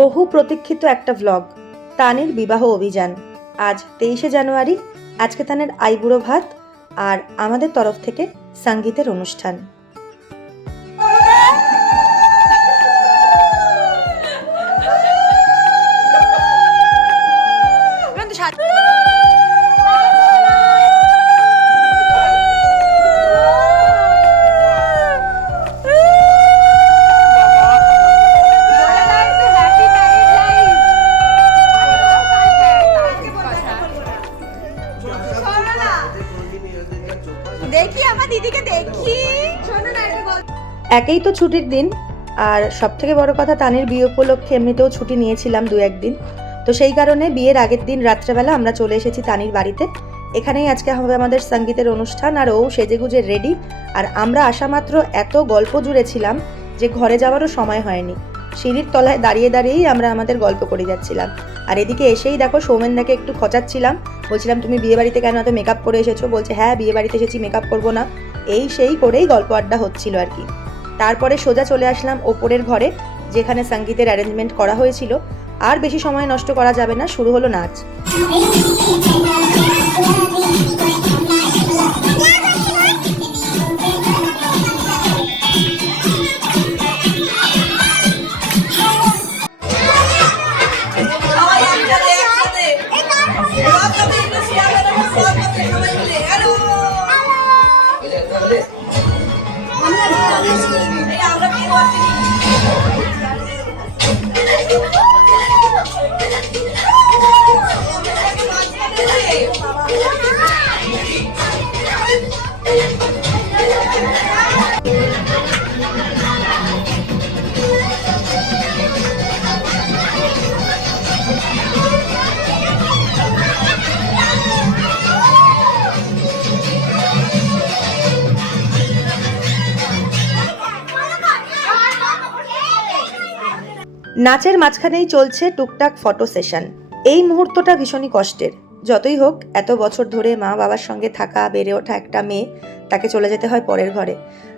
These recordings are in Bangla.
বহু প্রতীক্ষিত একটা ব্লগ তানের বিবাহ অভিযান। আজ তেইশে জানুয়ারি, আজকে তানের আইবুড়ো ভাত আর আমাদের তরফ থেকে সঙ্গীতের অনুষ্ঠান। একেই তো ছুটির দিন। আর সব থেকে বড় কথা, তানির বিয়ে উপলক্ষে এমনিতেও ছুটি নিয়েছিলাম দু একদিন। তো সেই কারণে বিয়ের আগের দিন রাত্রেবেলা আমরা চলে এসেছি তানির বাড়িতে। এখানেই আজকে হবে আমাদের সঙ্গীতের অনুষ্ঠান, আর ও সেজেগুজে রেডি আর আমরা আসা মাত্র এত গল্প জুড়েছিলাম যে ঘরে যাওয়ারও সময় হয়নি। সিঁড়ির তলায় দাঁড়িয়ে দাঁড়িয়েই আমরা আমাদের গল্প করে যাচ্ছিলাম। আর এদিকে এসেই দেখো সৌমেনদাকে একটু খচাচ্ছিলাম। বলছিলাম, তুমি বিয়ে বাড়িতে কেন এত মেকআপ করে এসেছ? বলছে হ্যাঁ বিয়ে বাড়িতে এসেছি মেকআপ করব না। এই সেই করেই গল্প আড্ডা হচ্ছিল আর কি। তারপরে সোজা চলে আসলাম ওপরের ঘরে, যেখানে সঙ্গীতের অ্যারেঞ্জমেন্ট করা হয়েছিল। আর বেশি সময় নষ্ট করা যাবে না, শুরু হলো নাচ। নাচের মাঝখানেই চলছে টুকটাক ফটো সেশন। এই মুহূর্তটা ভীষণই কষ্টের। যতই হোক, এত বছর ধরে মা বাবার সঙ্গে থাকা, বেড়ে ওঠা একটা মেয়ে, তাকে চলে যেতে হয় পরের ঘরে।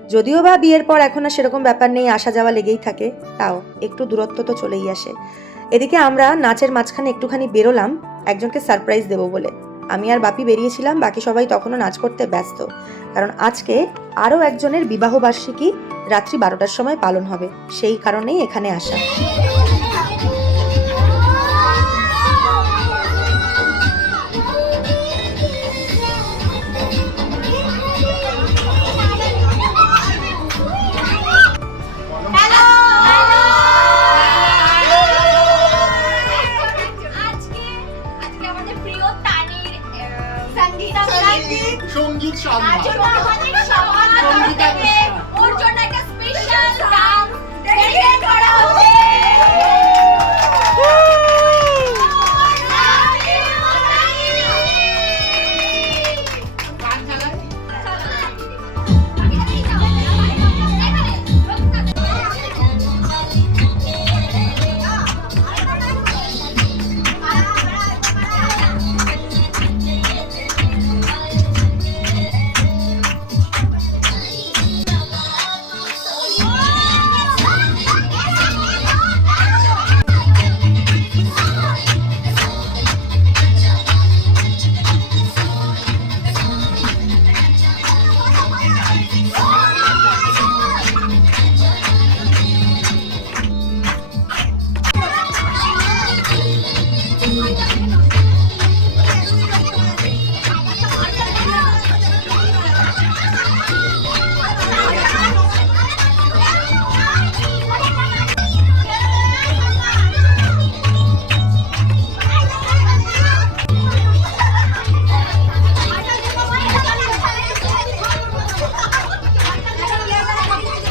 যদিও বা বিয়ের পর এখন আর সেরকম ব্যাপার নেই, আসা যাওয়া লেগেই থাকে, তাও একটু দূরত্ব তো চলেই আসে। এদিকে আমরা নাচের মাঝখানে একটুখানি বেরোলাম, একজনকে সারপ্রাইজ দেবো বলে। আমি আর বাপি বেরিয়েছিলাম বাকি সবাই তখনও নাচ করতে ব্যস্ত কারণ আজকে আরও একজনের বিবাহবার্ষিকী রাত্রি বারোটার সময় পালন হবে সেই কারণেই এখানে আসা প্রিয় তানির সংগীত সংগীত ওর জন্য একটা স্পেশাল ডান্স ডেডিকেট করা হচ্ছে।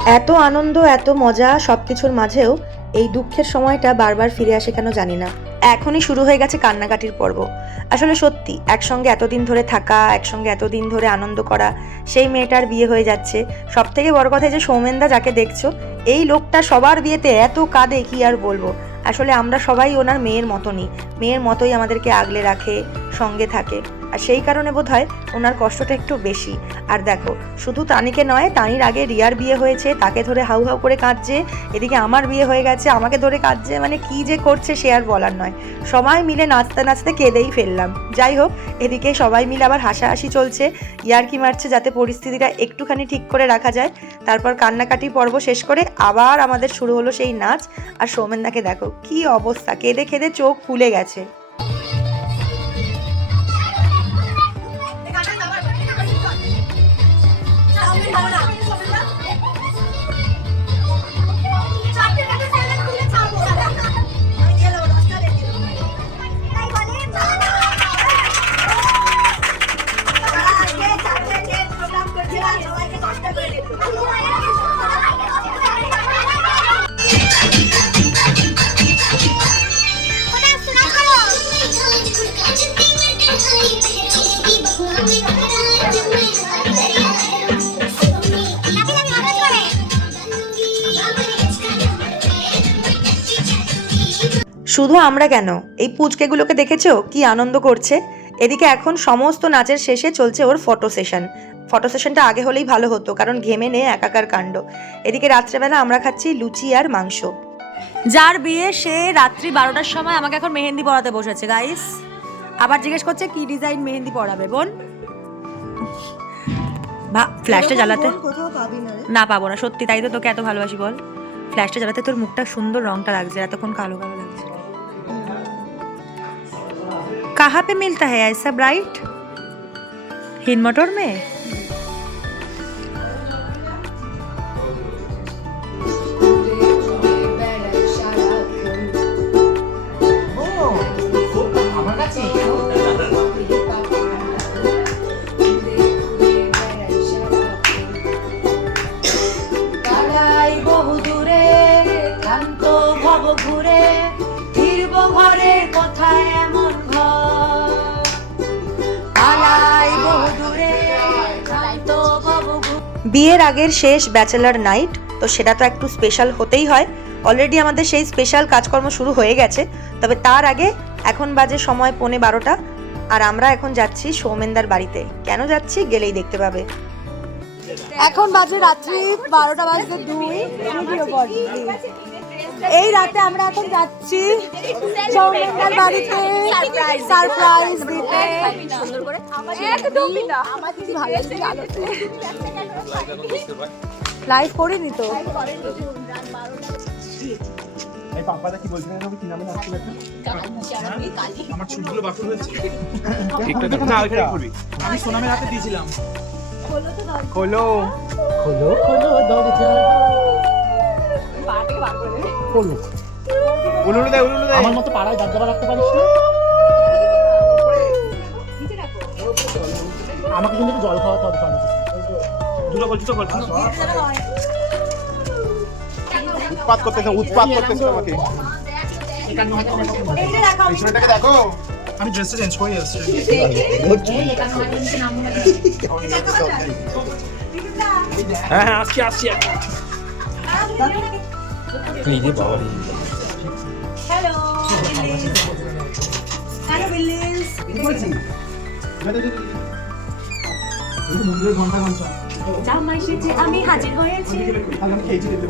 এত আনন্দ, এত মজা সব কিছুর মাঝেও এই দুঃখের সময়টা বারবার ফিরে আসে কেন জানি না। এখনই শুরু হয়ে গেছে কান্নাকাটির পর্ব। আসলে সত্যি, একসঙ্গে এতদিন ধরে থাকা, একসঙ্গে এতদিন ধরে আনন্দ করা, সেই মেয়েটার বিয়ে হয়ে যাচ্ছে। সব থেকে বড় কথা যে সৌমেনদা যাকে দেখছ, এই লোকটা সবার বিয়েতে এত কাঁদে, কি আর বলব? আসলে আমরা সবাই ওনার মেয়ের মতনই। মেয়ের মতোই আমাদেরকে আগলে রাখে, সঙ্গে থাকে। আর সেই কারণে বোধ হয় ওনার কষ্টটা একটু বেশি। আর দেখো, শুধু তানিকে নয়, তানির আগে রিয়ার বিয়ে হয়েছে, তাকে ধরে হাউ হাউ করে কাঁদছে, এদিকে আমার বিয়ে হয়ে গেছে, আমাকে ধরে কাঁদছে মানে কি যে করছে সে আর বলার নয়। সবাই মিলে নাচতে নাচতে কেঁদেই ফেললাম। যাই হোক, এদিকে সবাই মিলে আবার হাসাহাসি চলছে। ইয়ার্কি মারছে যাতে পরিস্থিতিটা একটুখানি ঠিক করে রাখা যায়। তারপর কান্নাকাটি পর্ব শেষ করে আবার আমাদের শুরু হলো সেই নাচ। আর সৌমেনদাকে দেখো, কি অবস্থা, কেঁদে কেঁদে চোখ ফুলে গেছে। 你好，呢。শুধু আমরা কেন? এই পুচকেগুলোকে দেখেছ? কি আনন্দ করছে? এদিকে এখন সমস্ত নাচের শেষে চলছে ওর ফটো সেশন। ফটো সেশনটা আগে হলেই ভালো হতো কারণ ঘেমে নে একাকার কাণ্ড। এদিকে রাত্রেবেলা আমরা খাচ্ছি লুচি আর মাংস। যার বিয়ে সে রাত্রি বারোটার সময় আমাকে এখন মেহেন্দি পড়াতে বসেছে গাইস আবার জিজ্ঞেস করছে কি ডিজাইন মেহেন্দি পড়াবে বোন? ফ্ল্যাশটা জ্বালাতে। না না পাবো না সত্যি তাই তো তোকে এত ভালোবাসি বল। ফ্ল্যাশটা জ্বালাতে তোর মুখটা সুন্দর রংটা লাগছে এতক্ষণ কালো কালো লাগছে। কাহা पे मिलता है ऐसा ब्राइट हिन मटोर में বিয়ের আগের শেষ ব্যাচেলার নাইট, তো সেটা তো একটু স্পেশাল হতেই হয়। অলরেডি আমাদের সেই স্পেশাল কাজকর্ম শুরু হয়ে গেছে, তবে তার আগে এখন বাজে সময় পৌনে বারোটা, আর আমরা এখন যাচ্ছি সৌমেনদার বাড়িতে। কেন যাচ্ছি? গেলেই দেখতে পাবে। এখন বাজে রাত্রি বারোটা বাজতে দুই। এই রাতে আমরা এখন যাচ্ছি সৌমেন্দার বাড়িতে। সারপ্রাইজ দিতে। একদমই না। লাইভ করিনি তো। এই পাপাদা কি বলছিলেন আমি কি নামে নাচতে আমার চুলগুলো বাকুল হয়েছে ঠিকঠাক না ওইটাই করবি আমি সোনামের হাতে দিয়েছিলাম। খোলো। খোলো খোলো দরজা। খোলো উলুলু দে উলুলু দে আমার মতো পাড়ায় দাদা রাখতে পারিস না? আমাকে কিন্তু জল খাওয়াতে হবে কারণ দুটো উৎপাত করতেছে উৎপাত করতেছে আমাকে। পিছনেটাকে দেখো। আমি ড্রেসটা চেঞ্জ করে আসছি। হ্যাঁ হ্যাঁ আসছি জামাই সেজে আমি হাজির হয়েছি। আমি খেয়েছি দেখতে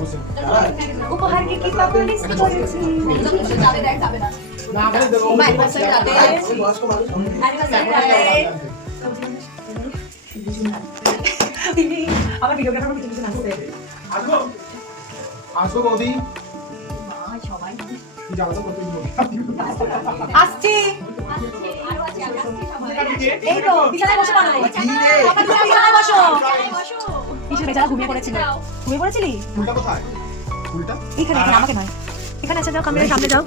উপহার কি কি লিস্ট করেছি না আগে দেবো আমার ভিডিওগ্রাফার কিছু আসব আসব বৌদি। তুই যাব তো কত আসছি। এই তো বিছানায় বসে বানাই বিছানায় বসো। কিছু বেচারা ঘুমিয়ে পড়েছিল ঘুমিয়ে পড়েছিলি? ফুলটা কোথায়? ফুলটা? এখানে এখানে আমাকে নয়। এখানে আছে যাও ক্যামেরার সামনে যাও।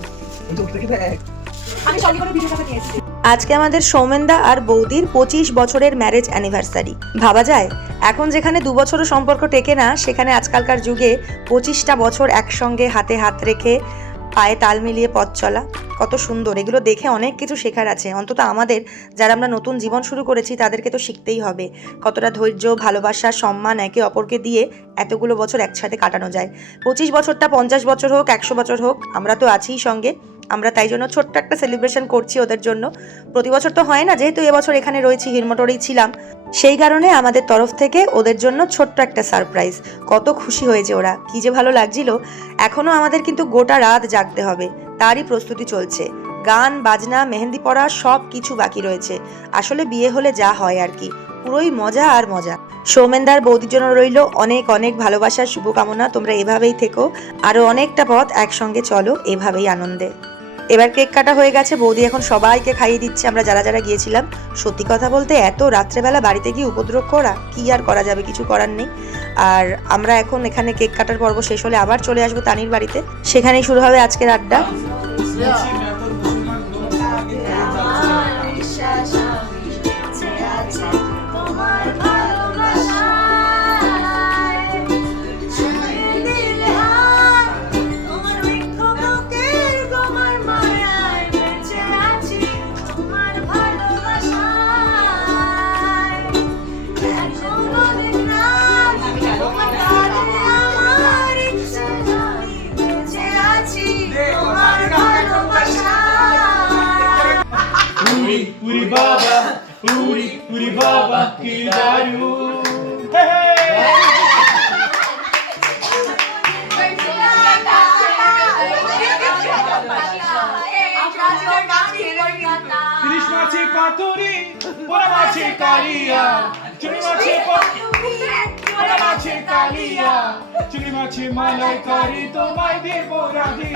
আমি সঙ্গে করে ভিডিওটা নিয়ে এসেছি। আজকে আমাদের সৌমেনদা আর বৌদির পঁচিশ বছরের ম্যারেজ অ্যানিভার্সারি ভাবা যায়? এখন যেখানে দু বছরও সম্পর্ক টেকে না, সেখানে আজকালকার যুগে পঁচিশটা বছর একসঙ্গে হাতে হাত রেখে পায়ে তাল মিলিয়ে পথ চলা। কত সুন্দর। এগুলো দেখে অনেক কিছু শেখার আছে। অন্তত আমাদের, যারা আমরা নতুন জীবন শুরু করেছি, তাদেরকে তো শিখতেই হবে। কতটা ধৈর্য, ভালোবাসা, সম্মান একে অপরকে দিয়ে এতগুলো বছর একসাথে কাটানো যায়। পঁচিশ বছরটা পঞ্চাশ বছর হোক, একশো বছর হোক, আমরা তো আছিই সঙ্গে। আমরা তাই জন্য ছোট্ট একটা সেলিব্রেশন করছি ওদের জন্য। প্রতি বছর তো হয় না, যেহেতু এবছর এখানে রয়েছি হিরমোটরেই ছিলাম। সেই কারণে আমাদের তরফ থেকে ওদের জন্য ছোট্ট একটা সারপ্রাইজ কত খুশি হয়েছে ওরা, কি যে ভালো লাগছিল। এখনও আমাদের কিন্তু গোটা রাত জাগতে হবে, তারই প্রস্তুতি চলছে। গান, বাজনা, মেহেন্দি পড়া, সব কিছু বাকি রয়েছে। আসলে বিয়ে হলে যা হয় আর কি, পুরোই মজা আর মজা। সৌমেনদার বৌদির জন্য রইল অনেক অনেক ভালোবাসার শুভকামনা, তোমরা এভাবেই থেকো। আরও অনেকটা পথ একসঙ্গে চলো, এভাবেই আনন্দে। এবার কেক কাটা হয়ে গেছে, বৌদি এখন সবাইকে খাইয়ে দিচ্ছে, আমরা যারা যারা গিয়েছিলাম। সত্যি কথা বলতে এত রাত্রেবেলা বাড়িতে গিয়ে উপদ্রব করা, কি আর করা যাবে, কিছু করার নেই। আর আমরা এখন এখানে কেক কাটার পর্ব শেষ হলে আবার চলে আসব তানির বাড়িতে। সেখানেই শুরু হবে আজকের আড্ডা। kidaru. Hey, hey! তিরিশ মাছি পাতুরি পোড়া মাছি কালিয়া চুনি মাছি পোড়া মাছি কালিয়া চুনি মাছি মালাই কারি তোমায় দেব রাধি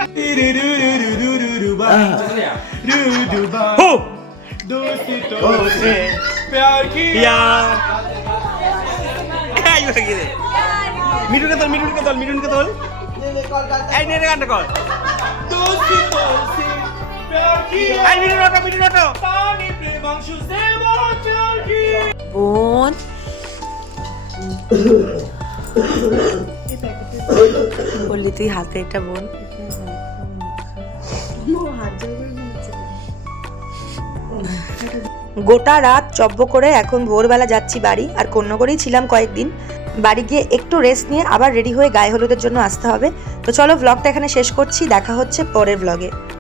রুদুবা दोस्ती तो से प्यार किया লাগি রে মিঠুকে তোল মিঠুকে তোল মিঠুকে তোল। এই নে গানটা কর। দোষী তোলসি বোন। বললি তুই হাতে এটা বোন। গোটা রাত চব্য করে এখন ভোরবেলা যাচ্ছি বাড়ি, আর কন্যাগরেই ছিলাম কয়েকদিন। বাড়ি গিয়ে একটু রেস্ট নিয়ে আবার রেডি হয়ে গায়ে হলুদের জন্য আসতে হবে। তো চলো ব্লগটা এখানে শেষ করছি, দেখা হচ্ছে পরের ব্লগে